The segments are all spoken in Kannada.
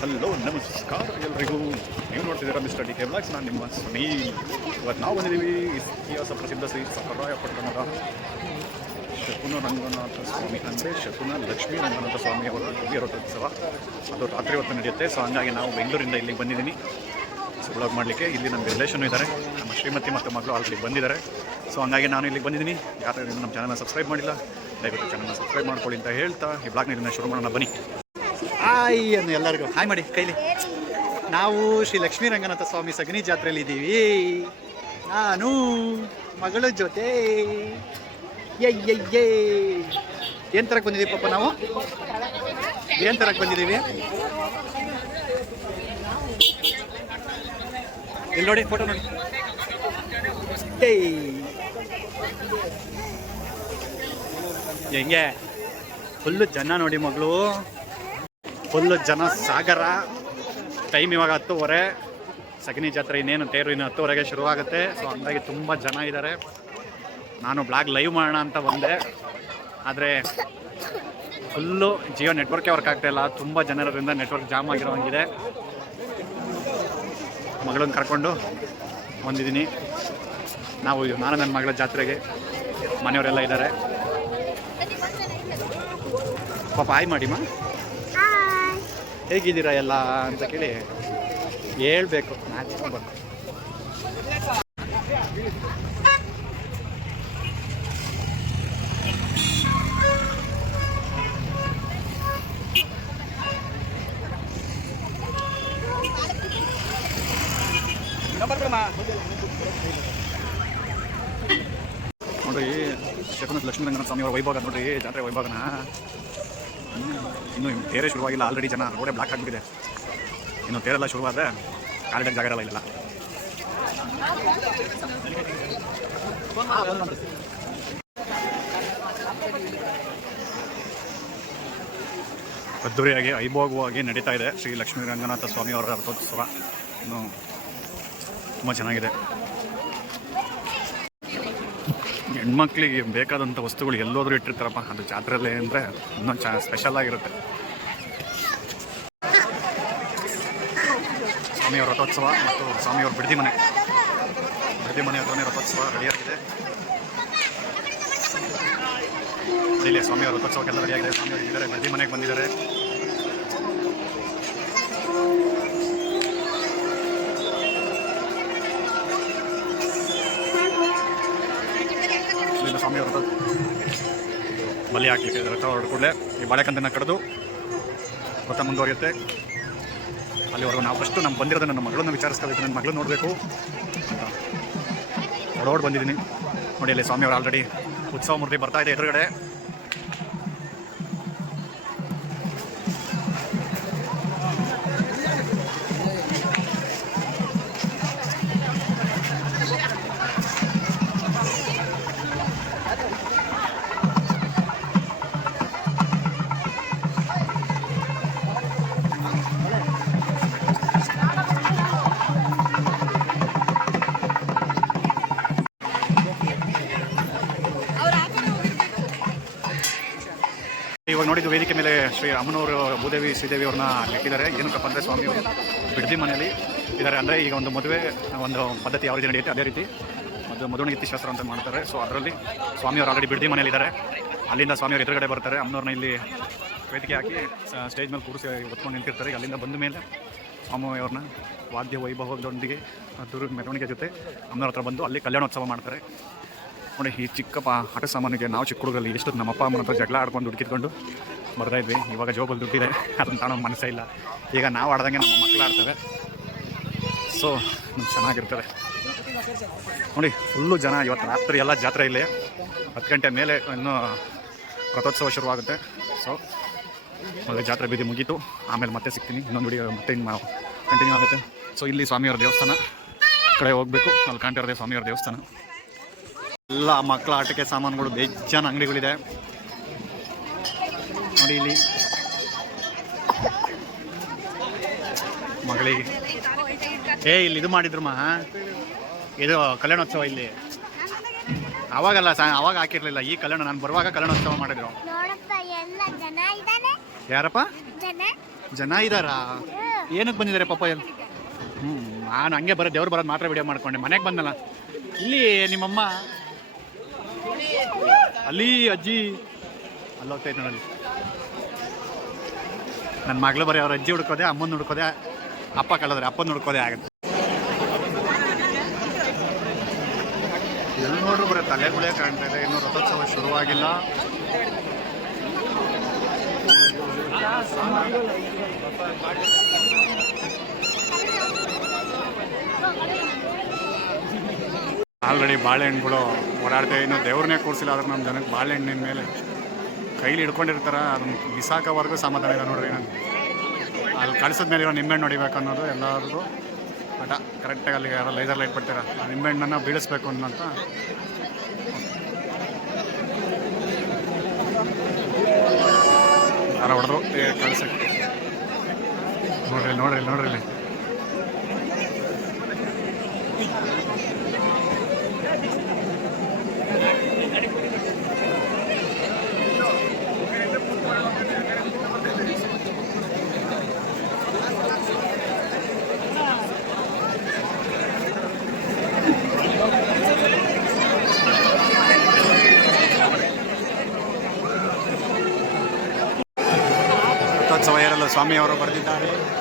ಹಲೋ ನಮಸ್ಕಾರ ಎಲ್ರಿಗೂ. ನೀವು ನೋಡ್ತಿದ್ದೀರಾ ಮಿಸ್ಟರ್ ಡಿ ಕೆ ಬ್ಲಾಕ್ಸ್ ನಾನು ನಿಮ್ಮ ಸ್ವಾಮಿ ಇವತ್ತು ನಾವು ಬಂದಿದ್ದೀವಿ ಇತಿಹಾಸ ಪ್ರಸಿದ್ಧ ಶ್ರೀ ಸಕರಾಯ ಪಟ್ಟಣದ ಶಕುನ ರಂಗನಾಥ ಸ್ವಾಮಿ, ಅಂದರೆ ಶಕುನ ಲಕ್ಷ್ಮೀ ರಂಗನಾಥ ಸ್ವಾಮಿ ಅವರ ರಥೋತ್ಸವ ಅದು ರಾತ್ರಿ ಹೊತ್ತು ನಡೆಯುತ್ತೆ. ಸೊ ಹಂಗಾಗಿ ನಾವು ಬೆಂಗಳೂರಿಂದ ಇಲ್ಲಿಗೆ ಬಂದಿದ್ದೀನಿ. ಸೊ ಬ್ಲಾಗ್ ಮಾಡಲಿಕ್ಕೆ ಇಲ್ಲಿ ನಮ್ಮ ರಿಲೇಷನ್ ಇದ್ದಾರೆ. ನಮ್ಮ ಶ್ರೀಮತಿ ಮತ್ತು ಮಗಳು ಆಲ್ರೆಡಿ ಬಂದಿದ್ದಾರೆ. ಸೊ ಹಂಗಾಗಿ ನಾನು ಇಲ್ಲಿಗೆ ಬಂದಿದ್ದೀನಿ. ಯಾರು ನಮ್ಮ ಚಾನಲ್ನ ಸಬ್ಸ್ಕ್ರೈಬ್ ಮಾಡಿಲ್ಲ, ದಯವಿಟ್ಟು ಚಾನಲ್ನ ಸಬ್ಸ್ಕ್ರೈಬ್ ಮಾಡ್ಕೊಳ್ಳಿ ಅಂತ ಹೇಳ್ತಾ ಈ ಬ್ಲಾಗ್ನ ಇದನ್ನು ಶುರು ಮಾಡೋಣ. ಬನ್ನಿ. ಹಾಯ್ ಅನ್ನು ಎಲ್ಲರಿಗೂ. ಹಾಯ್ ಮಾಡಿ, ಕೈಲಿ. ನಾವು ಶ್ರೀ ಲಕ್ಷ್ಮೀ ರಂಗನಾಥ ಸ್ವಾಮಿ ಸಗಣಿ ಜಾತ್ರೆಯಲ್ಲಿ ಇದ್ದೀವಿ. ನಾನು ಮಗಳ ಜೊತೆ. ಏನ್ ತರಕ್ಕೆ ಬಂದಿದ್ದೀವಿ ಪಾಪ ನಾವು? ಏನು ತರಕ್ಕೆ ಬಂದಿದ್ದೀವಿ? ಇಲ್ಲಿ ನೋಡಿ ಫೋಟೋ ನೋಡಿ. ಹೆಂಗೆ? ಫುಲ್ಲು ಜನ ನೋಡಿ ಮಗಳು. ಫುಲ್ಲು ಜನ ಸಾಗರ. ಟೈಮ್ ಇವಾಗ ಹತ್ತುವರೆ. ಸಗಣಿ ಜಾತ್ರೆ ಇನ್ನೇನು ತೇರು ಇನ್ನು ಹತ್ತುವರೆಗೆ ಶುರುವಾಗುತ್ತೆ. ಸೊ ಹಂಗಾಗಿ ತುಂಬ ಜನ ಇದ್ದಾರೆ ನಾನು ಬ್ಲಾಗ್ ಲೈವ್ ಮಾಡೋಣ ಅಂತ ಬಂದೆ. ಆದರೆ ಫುಲ್ಲು ಜಿಯೋ ನೆಟ್ವರ್ಕೇ ವರ್ಕ್ ಆಗ್ತಾ ಇಲ್ಲ. ತುಂಬ ಜನರಿಂದ ನೆಟ್ವರ್ಕ್ ಜಾಮ್ ಆಗಿರೋ ಹಂಗಿದೆ ಮಗಳನ್ನ ಕರ್ಕೊಂಡು ಬಂದಿದ್ದೀನಿ. ನಾವು ನಾನು ನನ್ನ ಮಗಳ ಜಾತ್ರೆಗೆ ಮನೆಯವರೆಲ್ಲ ಇದ್ದಾರೆ ಪಾಪ, ಆಯ್ ಮಾಡಿಮ್ಮ. ಹೇಗಿದ್ದೀರಾ ಎಲ್ಲ ಅಂತ ಕೇಳಿ ಹೇಳ್ಬೇಕು. ನಾಚ್ಕೊಂಡ್ಬರ್ಬೇಕು ನೋಡ್ರಿ ಶಕುನ ಲಕ್ಷ್ಮೀರಂಗನ ಸ್ವಾಮಿ ಅವರ ವೈಭಾಗ ನೋಡ್ರಿ ಜಾತ್ರೆ ವೈಭೋಗನ. ಇನ್ನು ತೇರೆ ಶುರುವಾಗಿಲ್ಲ. ಆಲ್ರೆಡಿ ಜನ ರೋಡೇ ಬ್ಲಾಕ್ ಆಗಿಬಿಟ್ಟಿದೆ. ಇನ್ನು ತೇರೆಲ್ಲ ಶುರುವಾದರೆ ಕಾಲಿಡಕ್ಕೆ ಜಾಗ ಇರಲ್ಲ ಇಲ್ಲ ಅದ್ದೂರಿಯಾಗಿ ಐಭೋಗವಾಗಿ ನಡೀತಾ ಇದೆ. ಶ್ರೀ ಲಕ್ಷ್ಮೀ ರಂಗನಾಥ ಸ್ವಾಮಿ ಅವರ ರಥೋತ್ಸವ. ಇನ್ನು ತುಂಬ ಚೆನ್ನಾಗಿದೆ. ಹೆಣ್ಮಕ್ಳಿಗೆ ಬೇಕಾದಂಥ ವಸ್ತುಗಳು ಎಲ್ಲೋದ್ರೂ ಇಟ್ಟಿರ್ತಾರಪ್ಪ. ಅದು ಜಾತ್ರೆಯಲ್ಲಿ ಅಂದರೆ ಇನ್ನೊಂದು ಚ ಸ್ಪೆಷಲ್ ಆಗಿರುತ್ತೆ. ಸ್ವಾಮಿಯವರ ರಥೋತ್ಸವ ಮತ್ತು ಸ್ವಾಮಿಯವರ ಬಿಡದಿ ಮನೆ. ಬಿಡದಿ ಮನೆ ಹತ್ರನೇ ರಥೋತ್ಸವ ರೆಡಿಯಾಗಿದೆ. ಇಲ್ಲಿ ಸ್ವಾಮಿಯವರ ರಥೋತ್ಸವಕ್ಕೆಲ್ಲ ರೆಡಿಯಾಗಿದೆ. ಸ್ವಾಮಿಯವರು ಇದ್ದಾರೆ ಬಿಡದಿ ಮನೆಗೆ ಬಂದಿದ್ದಾರೆ. ಸ್ವಾಮಿಯವರ ಬಲಿ ಹಾಕಲಿಕ್ಕೆ ರಥ ಹೊರಡ ಕೂಡಲೇ ಈ ಬಾಳೆಕಂದನ್ನು ಕಡಿದು ರಥ ಮುಂದುವರಿಯುತ್ತೆ. ಅಲ್ಲಿವರೆಗೂ ನಾವು ಫಸ್ಟು ನಮ್ಮ ಬಂದಿರೋದು ನನ್ನ ಮಗಳನ್ನ ವಿಚಾರಿಸ್ಕೋಬೇಕು, ನನ್ನ ಮಗಳು ನೋಡಬೇಕು. ಅಂತ ಓಡೋಡ್ ಬಂದಿದ್ದೀನಿ. ನೋಡಿ ಅಲ್ಲಿ ಸ್ವಾಮಿಯವರು ಆಲ್ರೆಡಿ ಉತ್ಸವ ಮೂರ್ತಿ ಬರ್ತಾ ಇದೆ ಎದುರುಗಡೆ. ವೇದಿಕೆ ಮೇಲೆ ಶ್ರೀ ರಾಮನವರು, ಭೂದೇವಿ, ಶ್ರೀದೇವಿ ಅವ್ರನ್ನ ಇಟ್ಟಿದ್ದಾರೆ ಏನಕ್ಕಪ್ಪ ಅಂದರೆ ಸ್ವಾಮಿ ಬಿಡ್ದಿ ಮನೆಯಲ್ಲಿ ಇದ್ದಾರೆ. ಅಂದರೆ ಈಗ ಒಂದು ಮದುವೆ, ಒಂದು ಪದ್ಧತಿ ಯಾವ ರೀತಿ ನಡೆಯುತ್ತೆ ಅದೇ ರೀತಿ ಮತ್ತು ಮಧುಣಿಗಿತ್ತಿ ಶಾಸ್ತ್ರ ಅಂತ ಮಾಡ್ತಾರೆ. ಸೊ ಅದರಲ್ಲಿ ಸ್ವಾಮಿಯವರು ಆಲ್ರೆಡಿ ಬಿಡದಿ ಮನೆಯಲ್ಲಿದ್ದಾರೆ ಅಲ್ಲಿಂದ ಸ್ವಾಮಿಯವರು ಎದುರುಗಡೆ ಬರ್ತಾರೆ. ಅಮ್ಮನವ್ರನ್ನ ಇಲ್ಲಿ ವೇದಿಕೆ ಹಾಕಿ ಸ್ಟೇಜ್ ಮೇಲೆ ಕೂರಿಸಿ ಹೊತ್ಕೊಂಡು ನಿಂತಿರ್ತಾರೆ. ಅಲ್ಲಿಂದ ಬಂದ ಮೇಲೆ ಸ್ವಾಮಿಯವ್ರನ್ನ ವಾದ್ಯ ವೈಭವದೊಂದಿಗೆ ದುರ್ಗ ಮೆರವಣಿಗೆ ಜೊತೆ ಅಮ್ಮನವ್ರ ಹತ್ರ ಬಂದು ಅಲ್ಲಿ ಕಲ್ಯಾಣೋತ್ಸವ ಮಾಡ್ತಾರೆ. ನೋಡಿ, ಈ ಚಿಕ್ಕಪ್ಪ ಆಟ ಸಾಮಾನಿಗೆ ನಾವು ಚಿಕ್ಕ ಹುಡುಗರಲ್ಲಿ ಎಷ್ಟು ನಮ್ಮ ಅಪ್ಪ ಅಮ್ಮನ ಹತ್ರ ಜಗಳ ಆಡ್ಕೊಂಡು ಹುಡುಕಿದ್ಕೊಂಡು ಬರ್ತಾ ಇದ್ವಿ. ಇವಾಗ ಜೋಬಲ್ಲಿ ದುಡ್ಡಿದೆ. ಅದನ್ನ ತಾಣೋ ಮನಸ್ಸೇ ಇಲ್ಲ. ಈಗ ನಾವು ಆಡ್ದಂಗೆ ನಮ್ಮ ಮಕ್ಕಳು ಆಡ್ತವೆ. ಸೊ ಚೆನ್ನಾಗಿರ್ತದೆ. ನೋಡಿ ಫುಲ್ಲು ಜನ ಇವತ್ತು ರಾತ್ರಿ ಎಲ್ಲ ಜಾತ್ರೆ ಇಲ್ಲಿ. ಹತ್ತು ಗಂಟೆ ಮೇಲೆ ಇನ್ನೂ ರಥೋತ್ಸವ ಶುರುವಾಗುತ್ತೆ. ಸೊ ಒಳ್ಳೆ ಜಾತ್ರೆ ಬೀದಿ ಮುಗೀತು. ಆಮೇಲೆ ಮತ್ತೆ ಸಿಗ್ತೀನಿ. ಇನ್ನೊಂದು ವಿಡಿಯೋ ಮತ್ತೆ ಇನ್ನು ಕಂಟಿನ್ಯೂ ಆಗುತ್ತೆ. ಸೊ ಇಲ್ಲಿ ಸ್ವಾಮಿಯವ್ರ ದೇವಸ್ಥಾನ. ಕಡೆ ಹೋಗಬೇಕು. ಅಲ್ಲಿ ಕಾಣ್ತಿರೋದೇ ಸ್ವಾಮಿಯವ್ರ ದೇವಸ್ಥಾನ. ಎಲ್ಲ ಮಕ್ಕಳ ಆಟಕ್ಕೆ ಸಾಮಾನುಗಳು ಬೇಜಾನ್ ಅಂಗಡಿಗಳಿದೆ. ನೋಡಿ ಇಲ್ಲಿ. ಮಗಳಿಗೆ. ಏ ಇಲ್ಲಿ ಇದು ಮಾಡಿದ್ರು ಮಾ ಇದು ಕಲ್ಯಾಣೋತ್ಸವ ಇಲ್ಲಿ. ಅವಾಗಲ್ಲ ಸಾ ಅವಾಗ ಹಾಕಿರ್ಲಿಲ್ಲ. ಈ ಕಲ್ಯಾಣ ನಾನು ಬರುವಾಗ ಕಲ್ಯಾಣೋತ್ಸವ ಮಾಡಿದ್ರು. ಯಾರಪ್ಪ? ಜನ. ಇದ್ದಾರಾ ಏನಕ್ಕೆ ಬಂದಿದ್ದಾರೆ ಪಾಪ ಎಲ್ಲ ಹ್ಞೂ ನಾನು ಹಂಗೆ ಬರೋ ದೇವ್ರು ಬರೋದು ಮಾತ್ರ ವಿಡಿಯೋ ಮಾಡ್ಕೊಂಡೆ. ಮನೆಗೆ ಬಂದಲ್ಲ. ಇಲ್ಲಿ ನಿಮ್ಮಮ್ಮ. ಅಲ್ಲಿ ಅಜ್ಜಿ. ಅಲ್ಲಿ ನೋಡಿ ನೋಡಲ್ಲಿ ನನ್ನ ಮಗಳು ಬರೀ ಅವ್ರ ಅಜ್ಜಿ ಹುಡ್ಕೋದೆ ಅಮ್ಮನ ಹುಡ್ಕೋದೆ ಅಪ್ಪ ಕಳೆದ್ರೆ ಅಪ್ಪನ ಹುಡ್ಕೋದೆ ಆಗುತ್ತೆ. ಎಲ್ಲಿ ನೋಡ್ರು ಬರೀ ತಲೆಗಳೇ ಕಾಣ್ತಾ ಇದೆ ಇನ್ನು ರಥೋತ್ಸವ ಶುರುವಾಗಿಲ್ಲ. ಆಲ್ರೆಡಿ ಬಾಳೆಹಣ್ಣುಗಳು ಓಡಾಡ್ತೇವೆ ಇನ್ನು ದೇವ್ರನ್ನೇ ಕೂರಿಸಿಲ್ಲ ಆದ್ರೆ ನಮ್ಮ ಜನಕ್ಕೆ ಬಾಳೆಹಣ್ಣಿನ ಮೇಲೆ ಕೈಲಿ ಹಿಡ್ಕೊಂಡಿರ್ತಾರ ಅದನ್ನ ಬಿಸಾಕೋವರೆಗೂ ಸಮಾಧಾನ ಇಲ್ಲ ನೋಡ್ರಿ ನಾನು ಅಲ್ಲಿ ಕಳಿಸಿದ ಮೇಲೆ ಇರೋ ನಿಂಬೆಹಣ್ಣು ಹೊಡಿಬೇಕು ಅನ್ನೋದು ಎಲ್ಲರಿಗೂ. ಹಠ ಕರೆಕ್ಟಾಗಿ ಅಲ್ಲಿಗೆ ಯಾರೋ ಲೈಸರ್ ಲೈಟ್ ಬಿಡ್ತೀರ? ಆ ನಿಂಬೆಹಣ್ಣನ್ನು ಬೀಳಿಸ್ಬೇಕು ಅನ್ನೋಂತ. ಯಾರ ಹೊಡೆದ್ರು ಕಳ್ಸಕ್ಕೆ ನೋಡ್ರಿ ನೋಡ್ರಿ ನೋಡ್ರಿ ಇಲ್ಲಿ. ರಥೋತ್ಸವ ಸ್ವಾಮಿ ಸ್ವಾಮಿಯವರು ಬರೆದಿದ್ದಾರೆ.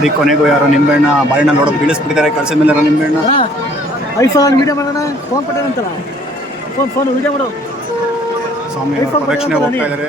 ನೋಡಿ ಕೊನೆಗೂ ಯಾರೋ ನಿಂಬೆಹಣ್ಣ ಬಾಳೆಹಣ್ಣ ನೋಡೋದು ಬೀಳಿಸ್ಬಿಟ್ಟಿದ್ದಾರೆ. ಕಳ್ಸಿದ ಮೇಲೆ ಯಾರೋ ನಿಂಬೆಹಣ್ಣ. ಐಫೋನ್ ವಿಡಿಯೋ ಮಾಡೋಣ? ಫೋನ್ ಕೊಟ್ಟೇನಂತಲ್ಲ ಫೋನ್ ಫೋನ್ ವಿಡಿಯೋ ಮಾಡೋ. ಸ್ವಾಮಿ ಪ್ರದಕ್ಷಿಣೆ ಹೋಗ್ತಾ ಇದ್ದಾರೆ.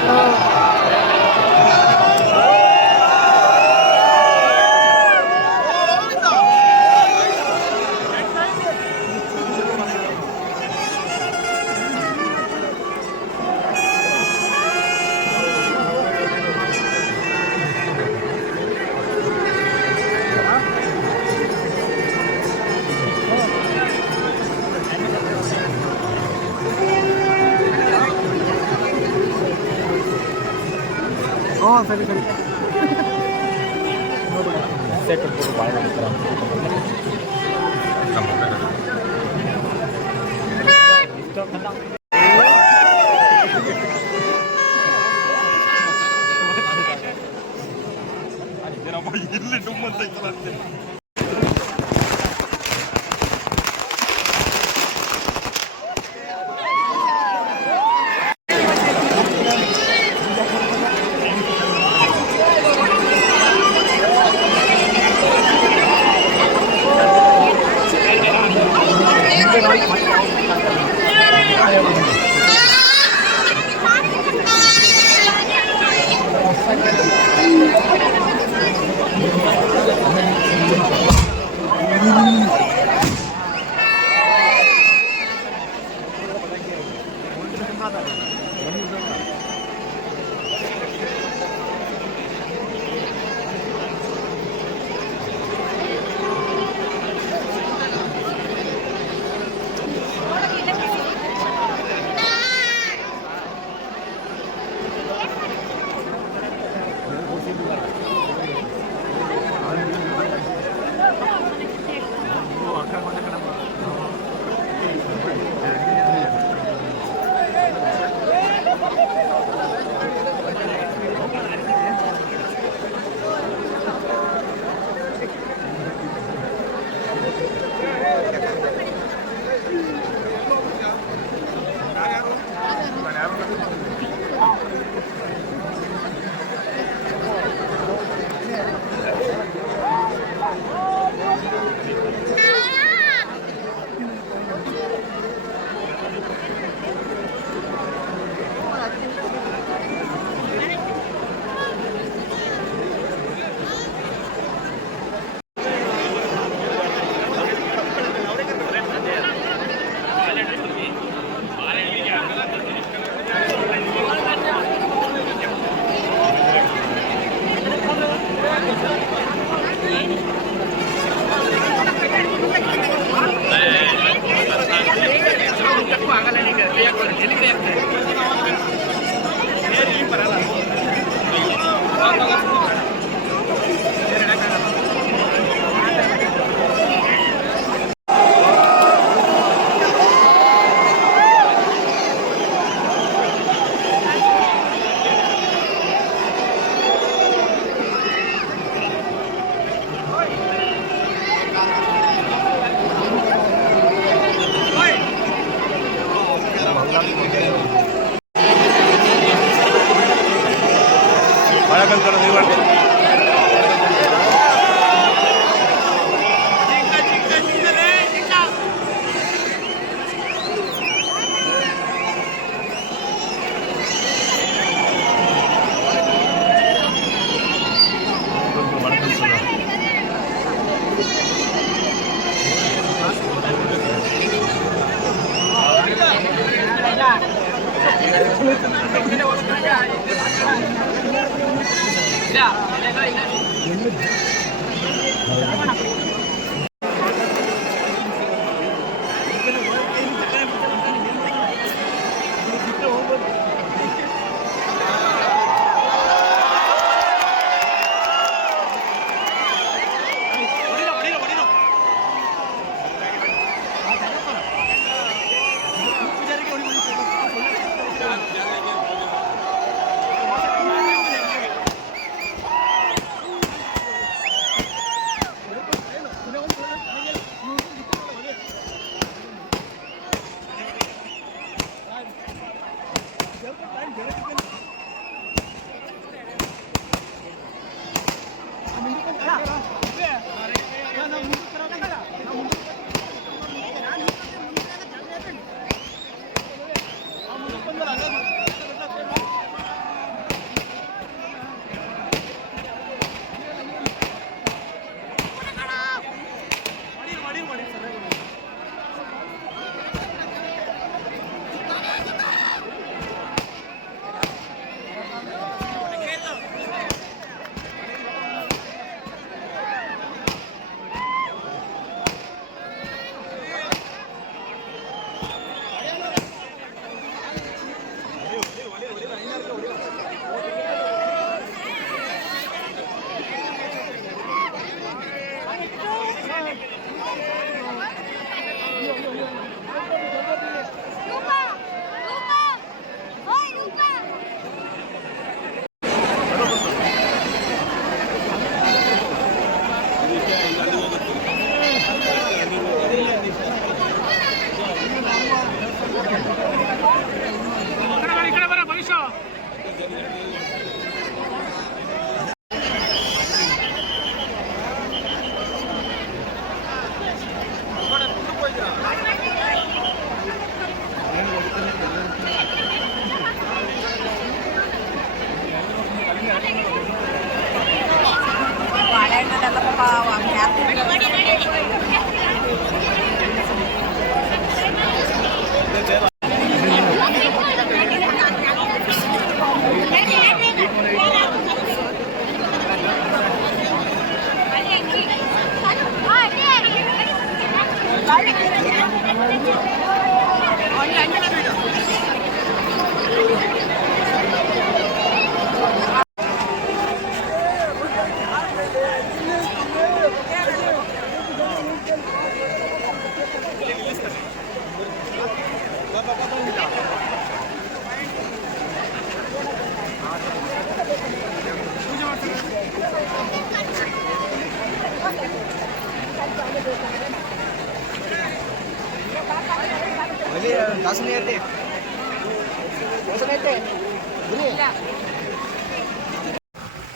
ಹ್ಞೂ ஸ்டேட்மெண்ட் போட்டு வாழ நினைக்கிறாங்க நம்ம இல்லு டும்மத்தைக்கலாம்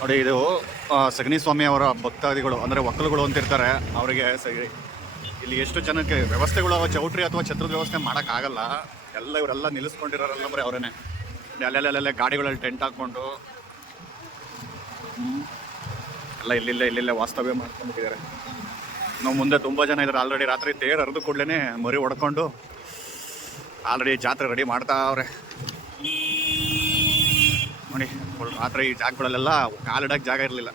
ನೋಡಿ ಇದು ಸಗಣಿ ಸ್ವಾಮಿ ಅವರ ಭಕ್ತಾದಿಗಳು ಅಂದರೆ ಒಕ್ಕಲುಗಳು ಅಂತ ಇರ್ತಾರೆ ಅವರಿಗೆ ಸಗಣಿ ಇಲ್ಲಿ ಎಷ್ಟು ಜನಕ್ಕೆ ವ್ಯವಸ್ಥೆಗಳು ಚೌಟ್ರಿ ಅಥವಾ ಛತ್ರದ ವ್ಯವಸ್ಥೆ ಮಾಡೋಕ್ಕಾಗಲ್ಲ. ಎಲ್ಲ ಇವರೆಲ್ಲ ನಿಲ್ಲಿಸ್ಕೊಂಡಿರೋರೆಲ್ಲ ಬರೀ ಅವರೇನೆ. ಅಲ್ಲೆಲ್ಲೆಲ್ಲೆಲ್ಲ ಗಾಡಿಗಳಲ್ಲಿ ಟೆಂಟ್ ಹಾಕ್ಕೊಂಡು. ಅಲ್ಲ ಎಲ್ಲ ಇಲ್ಲಿಲ್ಲ ಇಲ್ಲಿಲ್ಲೇ ವಾಸ್ತವ್ಯ ಮಾಡ್ಕೊಂಡಿದ್ದಾರೆ. ನಾವು ಮುಂದೆ ತುಂಬ ಜನ ಇದ್ದಾರೆ. ಆಲ್ರೆಡಿ ರಾತ್ರಿ ತೇರು ಹರಿದು ಕೂಡಲೇ ಮರಿ ಹೊಡ್ಕೊಂಡು ಆಲ್ರೆಡಿ ಜಾತ್ರೆ ರೆಡಿ ಮಾಡ್ತಾ ಅವ್ರೆ ನೋಡಿ ರಾತ್ರಿ ಈ ಜಾಗಗಳಲ್ಲೆಲ್ಲ ಕಾಲಿಡಕ್ಕೆ ಜಾಗ ಇರಲಿಲ್ಲ.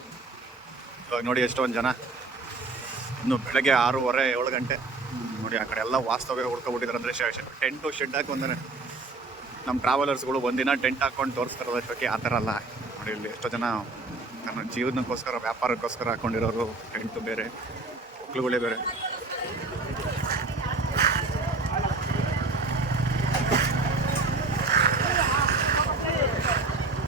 ಇವಾಗ ನೋಡಿ ಎಷ್ಟೊಂದು ಜನ. ಇನ್ನು ಬೆಳಗ್ಗೆ ಆರೂವರೆ, ಏಳು ಗಂಟೆ. ನೋಡಿ, ಆ ಕಡೆ ಎಲ್ಲ ವಾಸ್ತವ್ಯ ಹುಡ್ಕೊಬಿಟ್ಟಿದ್ದಾರೆ ಅಂದರೆ ಟೆಂಟು ಶೆಡ್ ಹಾಕೊಂಡಾರೆ. ನಮ್ಮ ಟ್ರಾವೆಲರ್ಸ್ಗಳು ಒಂದಿನ ಟೆಂಟ್ ಹಾಕೊಂಡು ತೋರಿಸ್ತಾರಲ್ಲ ಅಷ್ಟಕ್ಕೆ ಆ ಥರ ಅಲ್ಲ. ನೋಡಿ, ಇಲ್ಲಿ ಎಷ್ಟೋ ಜನ ತನ್ನ ಜೀವನಕ್ಕೋಸ್ಕರ, ವ್ಯಾಪಾರಕ್ಕೋಸ್ಕರ ಹಾಕೊಂಡಿರೋರು ಟೆಂಟು ಬೇರೆ, ಮಕ್ಳುಗಳೇ ಬೇರೆ.